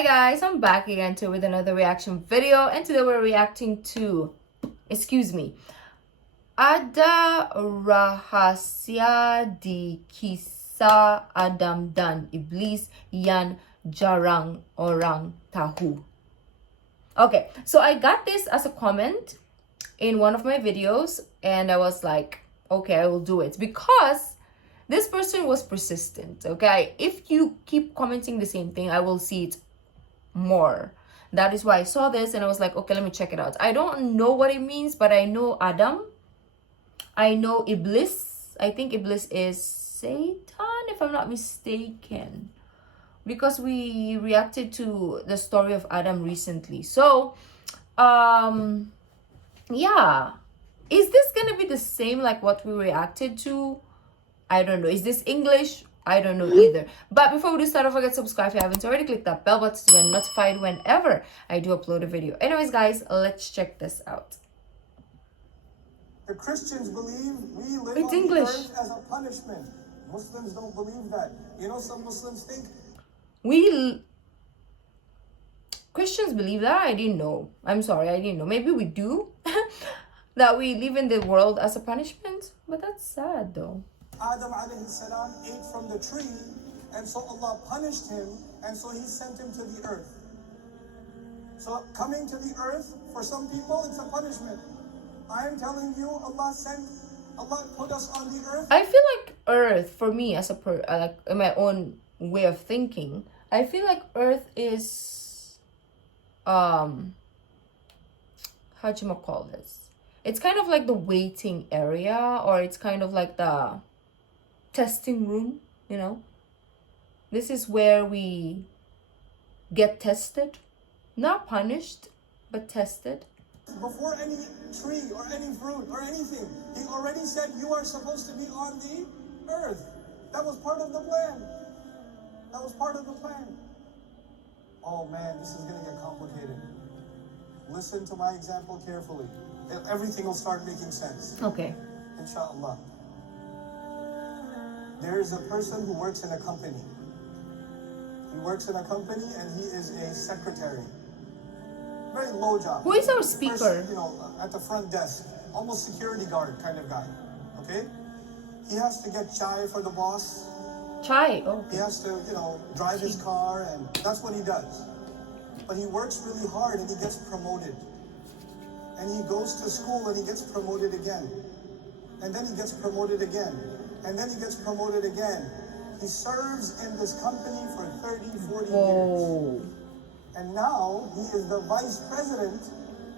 Hi guys, I'm back again too with another reaction video, and today we're reacting to, Ada Rahasia di Kisah Adam dan Iblis yang Jarang Orang Tahu. Okay, so I got this as a comment in one of my videos, and I was like, okay, I will do it because this person was persistent. Okay, if you keep commenting the same thing, I will see it more. That is why I saw this and I was like, okay, let me check it out. I don't know what it means, but I know Adam, I know IBLIS. I think IBLIS is Satan, if I'm not mistaken, because we reacted to the story of Adam recently. So yeah, is this gonna be the same like what we reacted to? I don't know. Is this English? I don't know either. But before we do start, don't forget to subscribe if you haven't already. Click that bell button to get notified whenever I do upload a video. Anyways, guys, let's check this out. The Christians believe we live It's on English. the earth as a punishment. Muslims don't believe that. You know, some Muslims think Christians believe that? I didn't know. I'm sorry, I didn't know. Maybe we do. That we live in the world as a punishment. But that's sad though. Adam alayhi salam ate from the tree, and so Allah punished him, and so he sent him to the earth. So coming to the earth, for some people, it's a punishment. I am telling you, Allah put us on the earth. I feel like earth, for me as a like in my own way of thinking, I feel like earth is how do you call this? It's kind of like the waiting area, or it's kind of like the testing room, you know. This is where we get tested, not punished, but tested. Before any tree or any fruit or anything, he already said you are supposed to be on the earth. That was part of the plan. That was part of the plan. Oh man, this is gonna get complicated. Listen to my example carefully. Everything will start making sense. Okay. Inshallah. There is a person who works in a company. He works in a company and he is a secretary. Very low job. Who is our speaker? Person, you know, at the front desk, almost security guard kind of guy. Okay? He has to get chai for the boss. Chai. Oh. He has to, you know, drive his car, and that's what he does. But he works really hard and he gets promoted. And he goes to school and he gets promoted again. And then he gets promoted again. And then he gets promoted again. He serves in this company for 30, 40 years. And now he is the vice president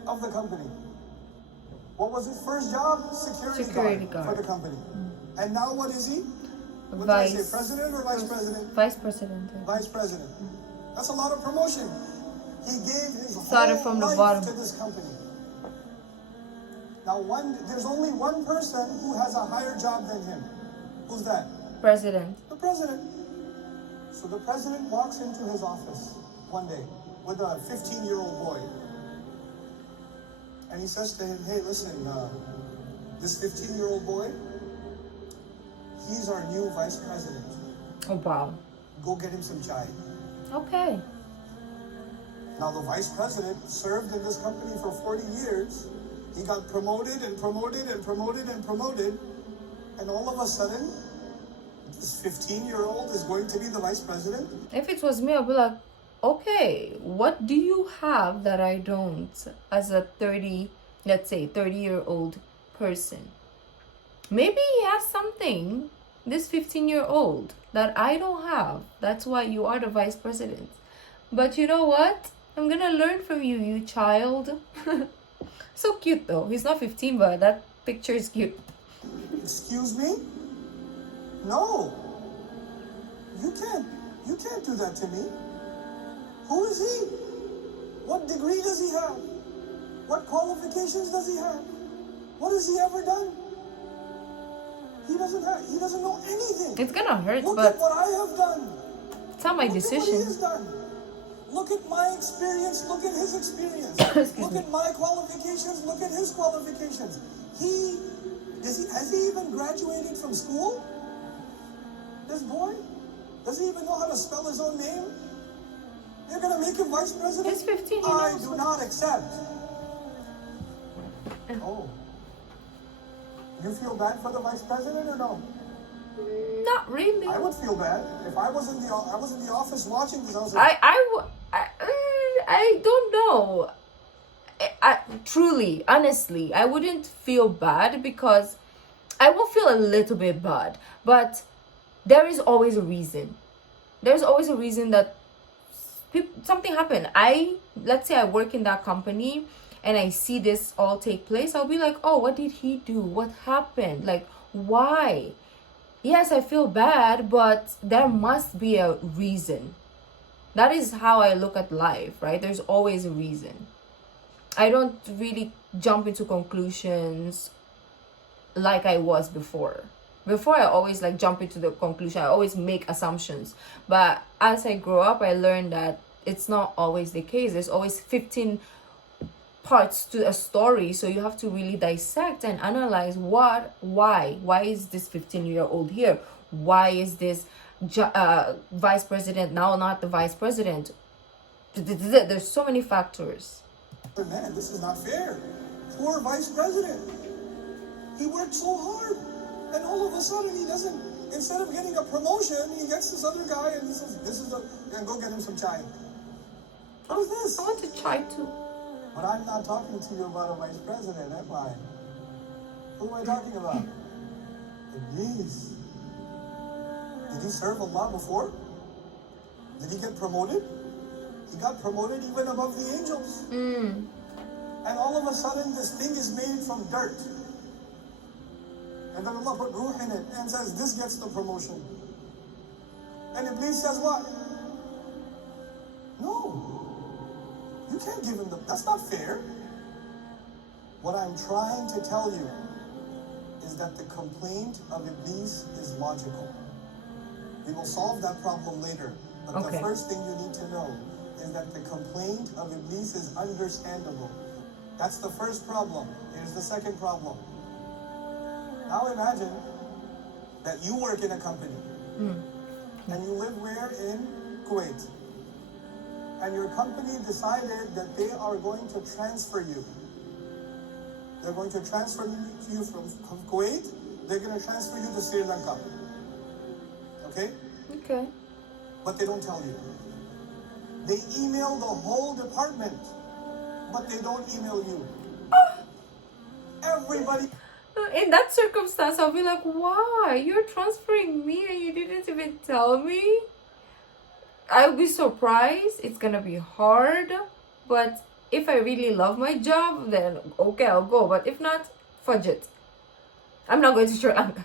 of the company. What was his first job? Security guard for the company. And now what is he? What did I say, president or vice president? Vice president. Vice president. That's a lot of promotion. He gave his Started whole from the life bottom to this company. Now there's only one person who has a higher job than him. Who's that? President. The president. So the president walks into his office one day with a 15-year-old boy. And he says to him, hey, listen, this 15-year-old boy, he's our new vice president. Oh, wow. Go get him some chai. Okay. Now the vice president served in this company for 40 years. He got promoted and promoted and promoted and promoted. And all of a sudden, this 15-year-old is going to be the vice president? If it was me, I'd be like, okay, what do you have that I don't as a 30-year-old person? Maybe he has something, this 15-year-old, that I don't have. That's why you are the vice president. But you know what? I'm gonna learn from you, you child. So cute though. He's not 15, but that picture is cute. Excuse me? No. You can't do that to me. Who is he? What degree does he have? What qualifications does he have? What has he ever done? He doesn't know anything. It's gonna hurt, Look but at what I have done. it's not my Look decision. at what he has done. Look at my experience, look at his experience. Look at my qualifications, look at his qualifications. Has he even graduated from school? This boy? Does he even know how to spell his own name? You're gonna make him vice president? He's 15. He I knows do what- not accept. Oh. You feel bad for the vice president or no? Not really. I would feel bad if I was in the office watching this. I was like, I don't know. Truly, honestly, I wouldn't feel bad because I will feel a little bit bad, but there is always a reason. There's always a reason that something happened. Let's say I work in that company and I see this all take place. I'll be like, oh, what did he do? What happened? Like, why? Yes, I feel bad, but there must be a reason. That is how I look at life, right? There's always a reason. I don't really jump into conclusions like I was before. Before, I always like jump into the conclusion. I always make assumptions. But as I grow up, I learned that it's not always the case. There's always 15 parts to a story. So you have to really dissect and analyze why is this 15-year-old here? Why is this vice president now not the vice president? There's so many factors. man, this is not fair. Poor vice president. He worked so hard. And all of a sudden he doesn't, instead of getting a promotion, he gets this other guy and he says, and go get him some chai. What is this? I want to try to. But I'm not talking to you about a vice president, am I? Who am I talking about? Iblis. Did he serve Allah before? Did he get promoted? He got promoted even above the angels. And all of a sudden, this thing is made from dirt. And then Allah put ruh in it and says, this gets the promotion. And Iblis says what? No. You can't give him that's not fair. What I'm trying to tell you is that the complaint of Iblis is logical. We will solve that problem later. But Okay. the first thing you need to know is that the complaint of Iblis is understandable. That's the first problem. Here's the second problem. Now imagine that you work in a company and you live where? In Kuwait. And your company decided that they are going to transfer you. They're going to transfer you from Kuwait. They're going to transfer you to Sri Lanka. Okay? Okay. But they don't tell you. They email the whole department, but they don't email you. Everybody. In that circumstance, I'll be like, why? You're transferring me and you didn't even tell me? I'll be surprised. It's gonna be hard. But if I really love my job, then okay, I'll go. But if not, fudge it. I'm not going to Sri Lanka.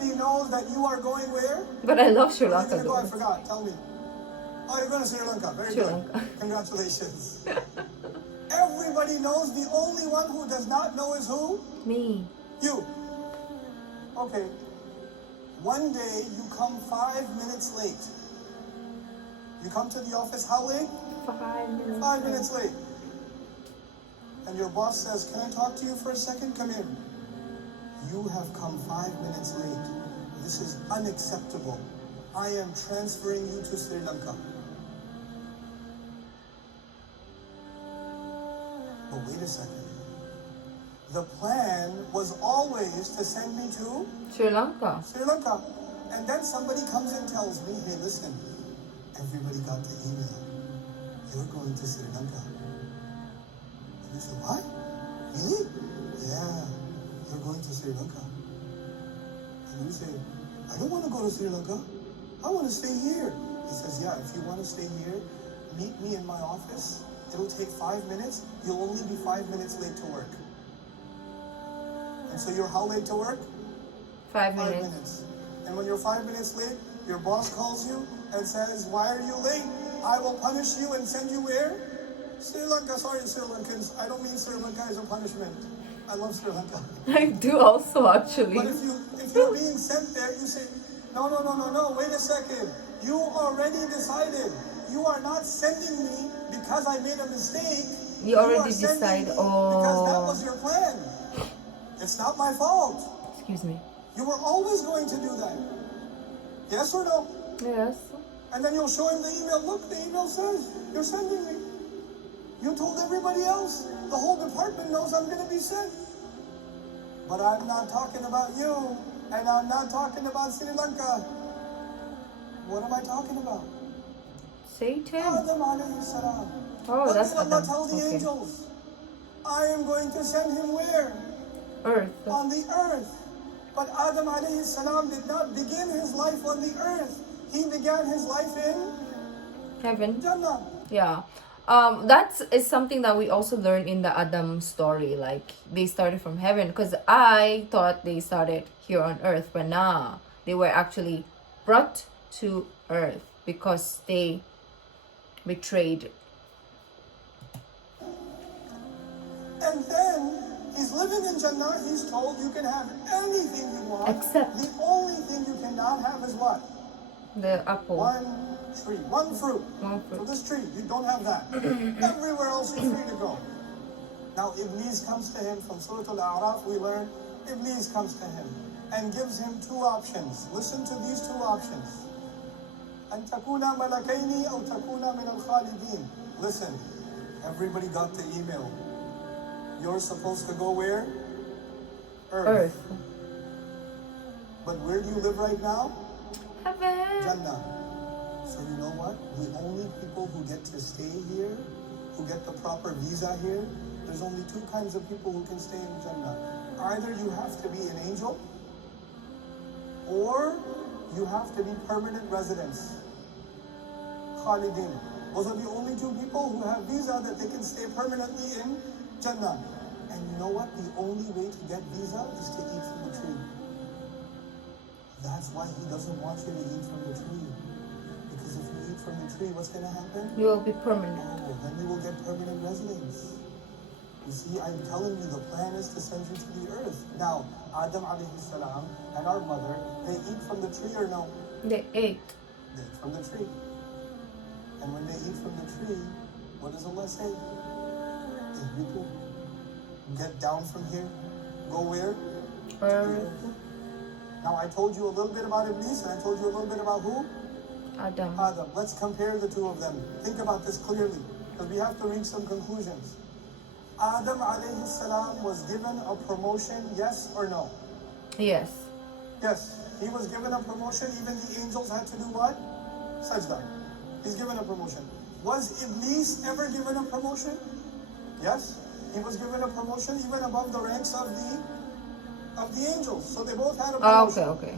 He knows that you are going where? But I love Sri Where are you Lanka gonna go? I though. forgot. Tell me. Oh, you're going to Sri Lanka. Very Sri good. Lanka. Congratulations. Everybody knows. The only one who does not know is who? Me. You. Okay. One day you come 5 minutes late. You come to the office how late? 5 minutes. 5 minutes late. And your boss says, can I talk to you for a second? Come in. You have come 5 minutes late. This is unacceptable. I am transferring you to Sri Lanka. But wait a second. The plan was always to send me to Sri Lanka. Sri Lanka. And then somebody comes and tells me, hey, listen, everybody got the email. You're going to Sri Lanka. And you say, what? Really? Yeah, you're going to Sri Lanka. And you say, I don't want to go to Sri Lanka. I want to stay here. He says, yeah, if you want to stay here, meet me in my office. It'll take 5 minutes. You'll only be 5 minutes late to work. And so you're how late to work? 5 5 minutes. minutes. And when you're 5 minutes late, your boss calls you and says, why are you late? I will punish you and send you where? Sri Lanka. Sorry, Sri Lankans. I don't mean Sri Lanka as a punishment. I love Sri Lanka. I do also actually. But if you're being sent there, you say, no, wait a second. You already decided. You are not sending me because I made a mistake. You already are sending decide, me because that oh. was your plan. It's not my fault. Excuse me. You were always going to do that. Yes or no? Yes. And then you'll show him the email. Look, the email says, you're sending me. You told everybody else. The whole department knows I'm going to be sent. But I'm not talking about you. And I'm not talking about Sri Lanka. What am I talking about? Satan. Adam alayhi salam. Oh, What that's did Allah Adam. tell the Okay. angels? I am going to send him where? Earth. On the earth. But Adam alayhi salam did not begin his life on the earth. He began his life in Heaven. Jannah. Yeah. That is something that we also learn in the Adam story. Like, they started from heaven. Because I thought they started here on earth. But nah. They were actually brought to earth because they betrayed. And then he's living in Jannah. He's told you can have anything you want. Except the only thing you cannot have is what? the apple. One tree, one fruit. One So fruit. this tree, you don't have that. Everywhere else you're free to go. Now Iblis comes to him from Surah Al-A'raf. We learn Iblis comes to him and gives him two options. Listen to these two options. أن تكون ملكين أو تكون من الخالدين. Listen, everybody got the email. You're supposed to go where? Earth. But where do you live right now? Heaven. Jannah. So you know what? The only people who get to stay here, who get the proper visa here, there's only two kinds of people who can stay in Jannah. Either you have to be an angel, or you have to be permanent residents. Khalidin. Those are the only two people who have visa that they can stay permanently in Jannah. And you know what? The only way to get visa is to eat from the tree. That's why he doesn't want you to eat from the tree. Because if you eat from the tree, what's going to happen? You will be permanent. Oh, then you will get permanent residence. You see, I'm telling you, the plan is to send you to the earth. Now, Adam alayhi salam and our mother, they eat from the tree or no? They ate. They eat from the tree. And when they eat from the tree, what does Allah say? Ihbitu. Get down from here. Go where? Earth. Now, I told you a little bit about Iblis, and I told you a little bit about who? Adam. Adam. Let's compare the two of them. Think about this clearly, because we have to reach some conclusions. Adam alayhi salam was given a promotion, yes or no? Yes. Yes. He was given a promotion. Even the angels had to do what? Sajda. He's given a promotion. Was Iblis ever given a promotion? Yes. He was given a promotion even above the ranks of the angels. So they both had a promotion. Okay.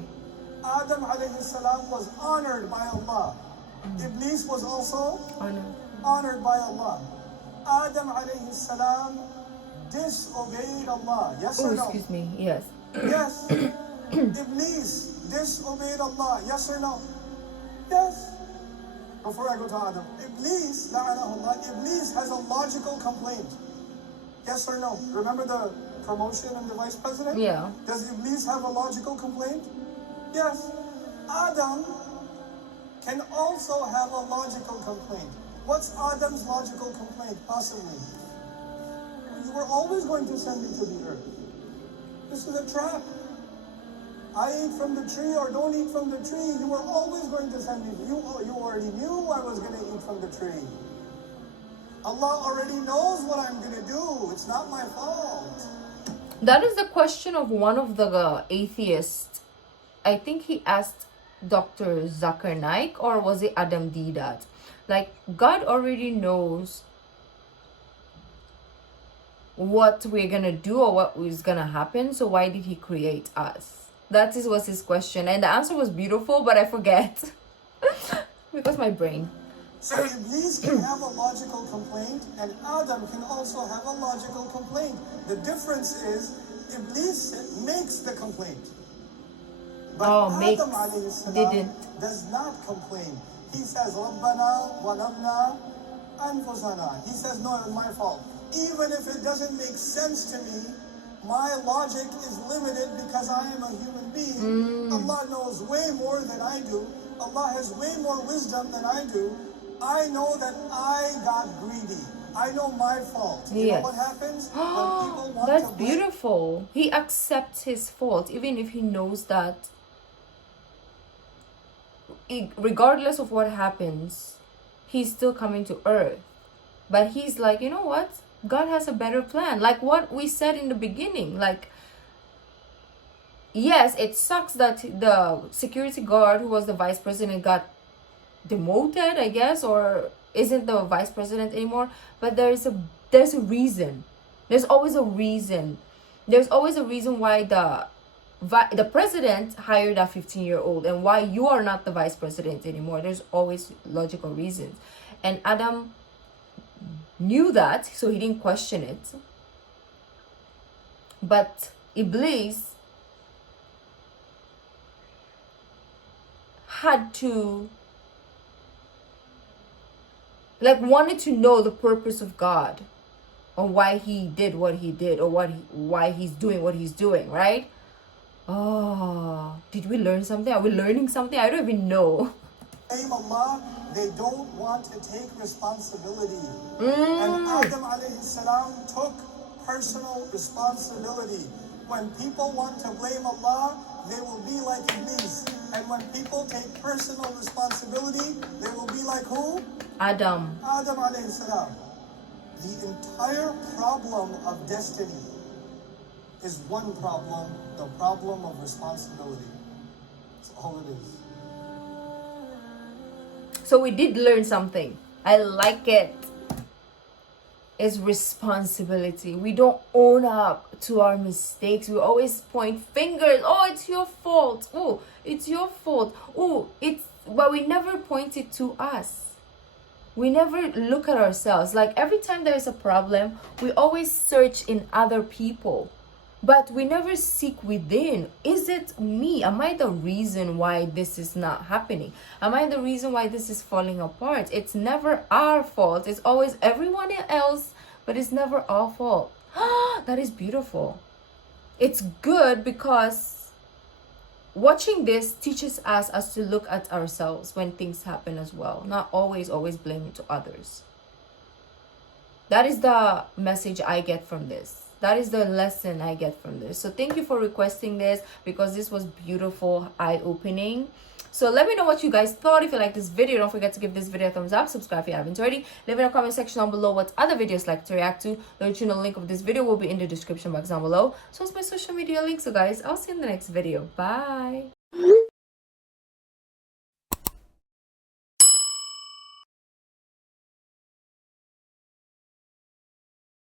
Adam alayhi salam was honored by Allah. Iblis was also honored by Allah. Adam alayhi salam disobeyed Allah. Yes Oh, or no? excuse me. Yes. Yes. Iblis disobeyed Allah. Yes or no? Yes. Before I go to Adam, Iblis, la'anahullah, Iblis has a logical complaint. Yes or no? Remember the promotion and the vice president? Yeah. Does Iblis have a logical complaint? Yes. Adam can also have a logical complaint. What's Adam's logical complaint, possibly? You were always going to send me to the earth. This is a trap. I eat from the tree or don't eat from the tree. You were always going to send me. You already knew I was going to eat from the tree. Allah already knows what I'm going to do. It's not my fault. That is the question of one of the atheists. I think he asked Dr. Zakir Naik, or was it Adam Didat? Like, God already knows what we're gonna do or what is gonna happen, so why did he create us? That was his question, and the answer was beautiful, but I forget because my brain. So Iblis can have a logical complaint, and Adam can also have a logical complaint. The difference is Iblis makes the complaint. But Adam alayhi salam does not complain. He says, Rabbana walamna anfusana. He says, no, it's my fault. Even if it doesn't make sense to me, my logic is limited because I am a human being. Allah knows way more than I do. Allah has way more wisdom than I do. I know that I got greedy. I know my fault. You know what happens? When people want That's to blame, beautiful. He accepts his fault, even if he knows that. regardless of what happens, he's still coming to earth. But he's like, you know what? God has a better plan. Like what we said in the beginning. Like, yes, it sucks that the security guard who was the vice president got demoted, I guess, or isn't the vice president anymore. But there's a reason. There's always a reason. There's always a reason why the president hired a 15-year-old and why you are not the vice president anymore. There's always logical reasons. And Adam knew that, so he didn't question it. But Iblis had to, like, wanted to know the purpose of God, or why he did what he did, or why he's doing what he's doing, right? Oh, did we learn something? Are we learning something? I don't even know. Blame Allah, they don't want to take responsibility. And Adam alayhi salam took personal responsibility. When people want to blame Allah, they will be like Iblis. And when people take personal responsibility, they will be like who? Adam alayhi salam. The entire problem of destiny is one problem, the problem of responsibility. That's all it is. So we did learn something. I like it. It's responsibility. We don't own up to our mistakes. We always point fingers. Oh, it's your fault. Oh, it's your fault. Oh, but we never point it to us. We never look at ourselves. Like every time there is a problem, we always search in other people. But we never seek within. Is it me? Am I the reason why this is not happening? Am I the reason why this is falling apart? It's never our fault. It's always everyone else, but it's never our fault. That is beautiful. It's good because watching this teaches us as to look at ourselves when things happen as well. Not always blame it to others. That is the message I get from this. That is the lesson I get from this. So thank you for requesting this, because this was beautiful, eye-opening. So let me know what you guys thought. If you like this video, don't forget to give this video a thumbs up. Subscribe if you haven't already. Leave in the comment section down below what other videos like to react to. The original link of this video will be in the description box down below. So it's my social media links. So guys, I'll see you in the next video. Bye.